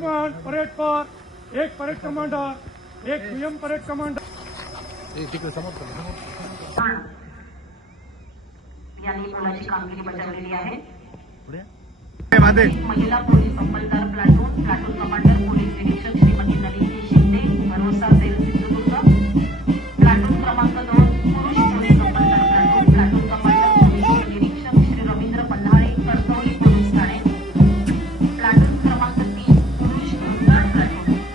Demand parade पर एक parade commander, एक PM parade commander. यांनी मोलाची कामगिरी बजावलेली आहे। महिला पोलीस अंमलदार प्लाटून कमांडर पोलीस निरीक्षक श्रीमती नलिनी शिंदे भरोसा सेल सिंधुदुर्ग। प्लाटून क्रमांक 2 पुरुष पोलीस अंमलदार प्लाटून कमांडर पोलीस निरीक्षक श्री रवींद्र पन्हाळे कणकवली पोलीस ठाणे। प्लाटून क्रमांक 3 पुरुष Gujarat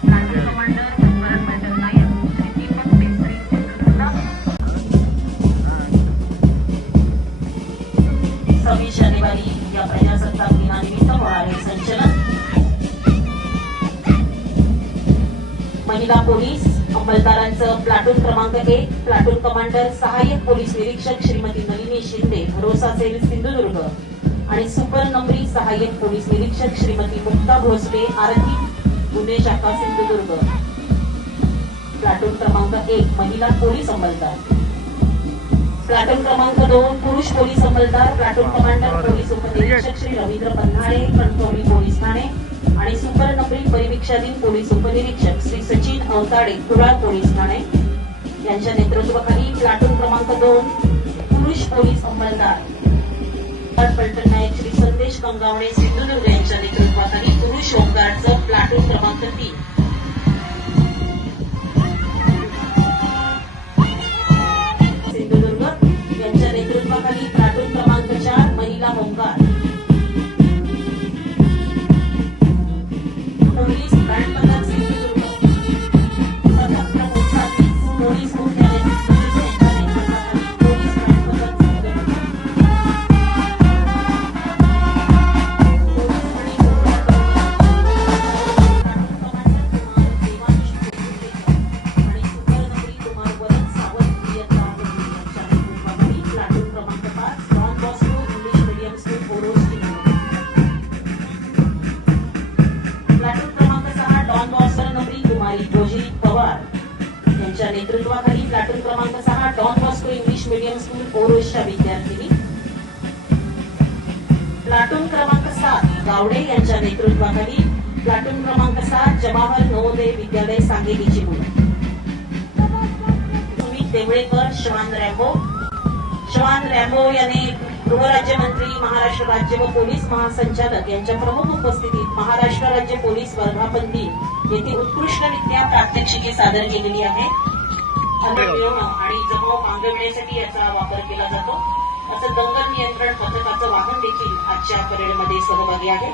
platoon commander Gangaram major naik Shri Deepak Besari Sindhudurg. 26 जानेवारी या प्रजासत्ताक दिनानिमित्त होणारे संचलन। महिला पोलीस अंमलदारांचं प्लाटून क्रमांक 1 प्लाटून कमांडर सहाय्यक पोलीस निरीक्षक श्रीमती नलिनी शिंदे भरोसा सेल सिंधुदुर्ग आणि सुपर नंबरी सहाय्यक पोलीस निरीक्षक श्रीमती मुक्ता भोसले आरती गुन्हे शाखा सिंधुदुर्ग। प्लाटून क्रमांक 1 महिला पोलीस अंमलदार। प्लाटून क्रमांक 2 पुरुष पोलीस अंमलदार प्लाटून कमांडर पोलीस उपनिरीक्षक श्री रवींद्र पन्हाळे कणकवली पोलीस ठाणे आणि सुपर नंबरी परिवीक्षाधीन पोलीस उपनिरीक्षक श्री सचिन अवताडे कुडाळ पोलीस ठाणे यांच्या नेतृत्वाखाली प्लाटून क्रमांक 2 पुरुष पोलीस अंमलदार पलटण नायक श्री संदेश कंगावणे सिंधुदुर्ग यांच्या नेतृत्वाखाली पुरुष होमगार्डचं प्लाटून क्रमांक 3 सिंधुदुर्ग यांच्या नेतृत्वाखाली प्लाटून क्रमांक 4 महिला होमगार्ड। पोलीस बँड पथक सिंधुदुर्ग पथक प्रमुख साथी पोलीस मुख्यालय सिंधुदुर्ग यांच्या नेतृत्वाखाली पोलीस बँड पथक सिंधुदुर्ग। यांच्या नेतृत्वाखाली प्लाटून क्रमांक 6 Don Bosco English medium school ओरोसच्या विद्यार्थिनी। प्लाटून क्रमांक 7 गावडे यांच्या नेतृत्वाखाली प्लाटून क्रमांक 7 जवाहर नवोदय विद्यालय सांगलीची मुलं। सुमित देवळेकर श्वान रॅम्बो यांनी गृहराज्यमंत्री महाराष्ट्र राज्य व पोलीस महासंचालक यांच्या प्रमुख उपस्थितीत महाराष्ट्र राज्य पोलीस वर्धापन दिन येथे उत्कृष्टरित्या प्रात्यक्षिके सादर केलेली आहेत। आणि जमाव मागविण्यासाठी याचा वापर केला जातो। असं दंगल नियंत्रण पथकाचं वाहन देखील आजच्या परेडमध्ये सहभागी आहे।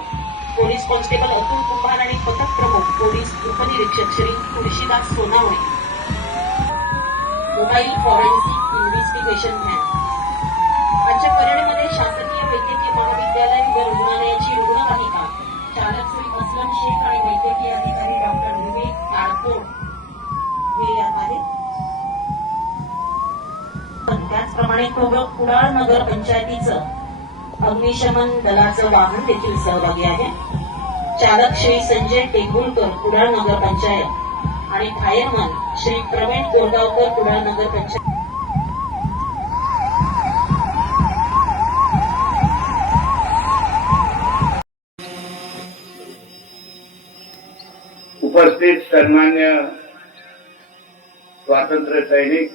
पोलीस कॉन्स्टेबल अतुल कुंभार आणि पथक प्रमुख पोलीस उपनिरीक्षक Shri Tulshidas Sonawane. Mobile forensic investigation van. आजच्या परेडमध्ये शासकीय वैद्यकीय महाविद्यालय व रुग्णालयाची रुग्णवाहिका चालक श्री असलम शेख आणि वैद्यकीय अधिकारी डॉक्टर विवेक तारकोड हे यात आहेत। त्याचप्रमाणे कुडाळ नगर पंचायतीचं अग्निशमन दलाचं वाहन देखील सहभागी आहे। चालक श्री संजय टेंभुलकर कुडाळ नगर पंचायत आणि फायरमन श्री प्रवीण कोरगावकर कुडाळ नगर पंचायत। उपस्थित सन्मान्य स्वातंत्र्य सैनिक,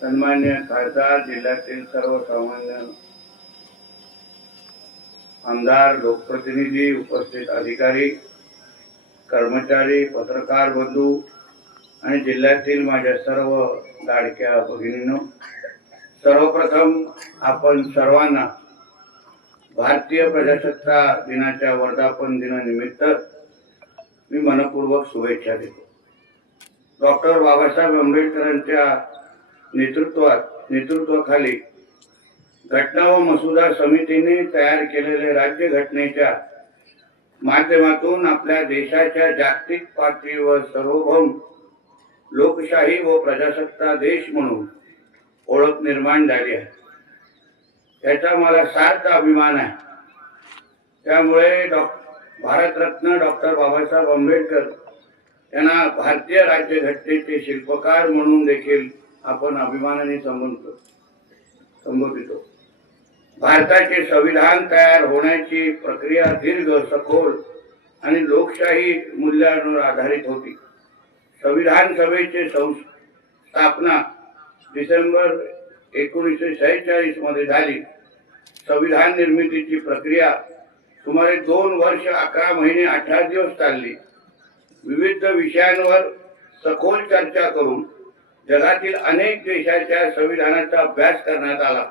सन्मान्य खासदार, जिल्ह्यातील सर्वसामान्य आमदार, लोकप्रतिनिधी, उपस्थित अधिकारी, कर्मचारी, पत्रकार बंधू आणि जिल्ह्यातील माझ्या सर्व लाडक्या भगिनींनो, सर्वप्रथम आपण सर्वांना भारतीय प्रजासत्ताक दिनाच्या वर्धापन दिनानिमित्त मी मनपूर्वक शुभेच्छा देतो। डॉक्टर बाबासाहेब आंबेडकरांच्या नेतृत्वाखाली घटना व मसुदा समितीने तयार केलेले राज्यघटनेच्या माध्यमातून आपल्या देशाच्या जागतिक पातळीवर सार्वभौम लोकशाही व प्रजासत्ताक देश म्हणून ओळख निर्माण झाली आहे। त्याचा मला सार्थ अभिमान आहे। त्यामुळे भारतरत्न डॉक्टर बाबासाहेब आंबेडकर यांना भारतीय राज्यघटनेचे शिल्पकार म्हणून देखील आपण अभिमानाने संबोधितो। भारताचे संविधान तयार होण्याची प्रक्रिया दीर्घ, सखोल आणि लोकशाही मूल्यांवर आधारित होती. संविधान सभेची स्थापना डिसेंबर 1946 मध्ये झाली. संविधान निर्मितीची प्रक्रिया सुमारे 2 वर्ष 11 महिने 18 दिवस चालली. विविध विषयांवर सखोल चर्चा करून जगातील अनेक देशाच्या संविधानाचा अभ्यास करण्यात आला.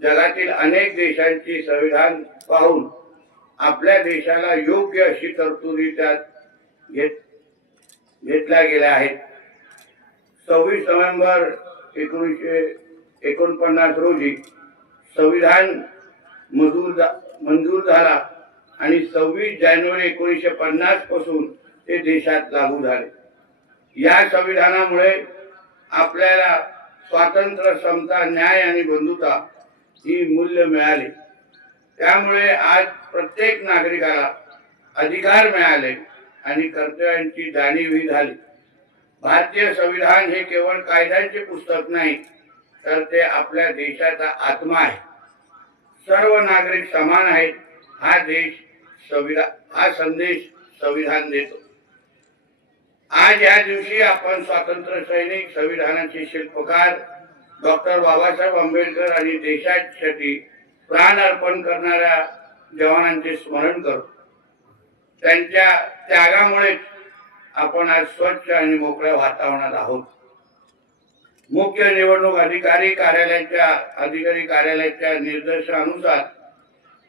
जगातील अनेक देशांची संविधान पाहून आपल्या देशाला योग्य अशी तरतुदी त्यात घेतल्या गेल्या आहेत. 26 नोव्हेंबर 1949 रोजी संविधान मंजूर झाला आणि 26 जानेवारी 1950 पासून ते देशात लागू झाले. या संविधानामुळे आपल्याला स्वातंत्र्य, समता, न्याय आणि बंधुता ही मूल्य मिळाली. त्यामुळे आज प्रत्येक नागरिकाला अधिकार मिळाले आणि कर्तव्यांची जाणीवही झाली. भारतीय संविधान हे केवळ कायद्यांचे पुस्तक नाही, तर ते आपल्या देशाचा आत्मा आहे. सर्व नागरिक समान आहेत हा संदेश संविधान देतो. आज या दिवशी आपण स्वातंत्र्य सैनिक, संविधानाचे शिल्पकार डॉक्टर बाबासाहेब आंबेडकर आणि देशासाठी प्राण अर्पण करणाऱ्या जवानांचे स्मरण करतो. त्यांच्या त्यागामुळेच आपण आज स्वच्छ आणि मोकळ्या वातावरणात आहोत. मुख्य निवडणूक अधिकारी कार्यालयाच्या निर्देशानुसार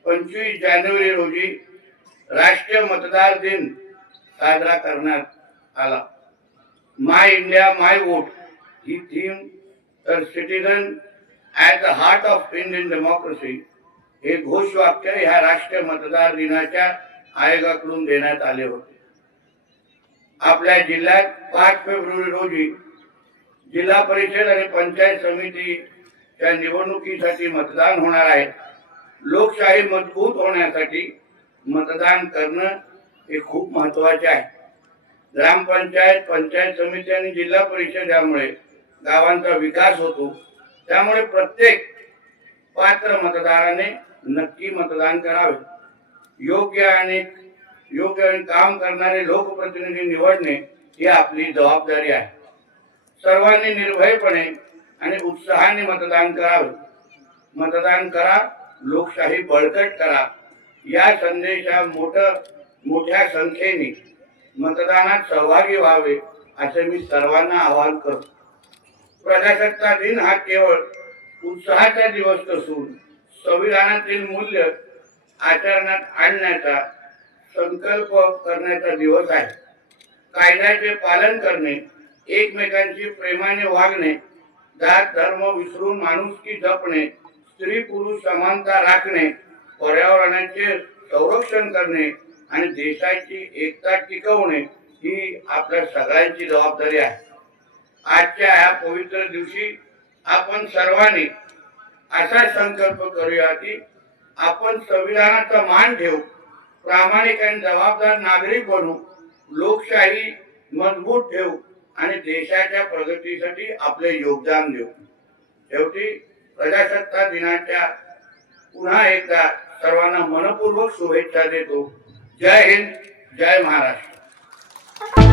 25 जानेवारी रोजी राष्ट्रीय मतदार दिन साजरा करण्यात आला. माय इंडिया माय वोट ही थीम, तर citizen at the heart of Indian democracy हे घोषवाक्य ह्या राष्ट्रीय मतदार दिनाच्या आयोगाकडून देण्यात आले होते. आपल्या जिल्ह्यात 5 फेब्रुवारी रोजी जिल्हा परिषद आणि पंचायत समितीच्या निवडणुकीसाठी मतदान होणार आहे. लोकशाही मजबूत होण्यासाठी मतदान करणं हे खूप महत्वाचे आहे. ग्रामपंचायत, पंचायत समिती आणि जिल्हा परिषद यामुळे गावांचा विकास होतो. त्यामुळे प्रत्येक पात्र मतदाराने नक्की मतदान करावे. योग्य आणि काम करणारे लोकप्रतिनिधी निवडणे ही आपली जबाबदारी आहे. सर्वांनी निर्भयपणे आणि उत्साहाने मतदान करावे. मतदान करा, लोकशाही बळकट करा या संदेशा मोठ्या संख्येने मतदानात सहभागी व्हावे असे मी सर्वांना आवाहन करतो. प्रजासत्ताक दिन हा केवळ उत्साहाचा दिवस नसून संविधानातील मूल्य आचरणात आणण्याचा संकल्प करण्याचा दिवस आहे. कायद्याचे पालन करणे, एकमेकांशी प्रेमाने वागणे, जात धर्म विसरून माणुसकी जपणे, स्त्री पुरुष समानता राखणे, पर्यावरणाचे संरक्षण करणे आणि देशाची एकता टिकवणे ही आपल्या सगळ्यांची जबाबदारी आहे. आजच्या या पवित्र दिवशी आपण सर्वांनी असा संकल्प करूया की आपण संविधानाचा मान ठेवू, प्रामाणिक आणि जबाबदार नागरिक बनू, लोकशाही मजबूत ठेवू आणि देशाच्या प्रगतीसाठी आपले योगदान देऊ. शेवटी प्रजासत्ताक दिनाच्या पुन्हा एकदा सर्वांना मनपूर्वक शुभेच्छा देतो. जय हिंद, जय महाराष्ट्र.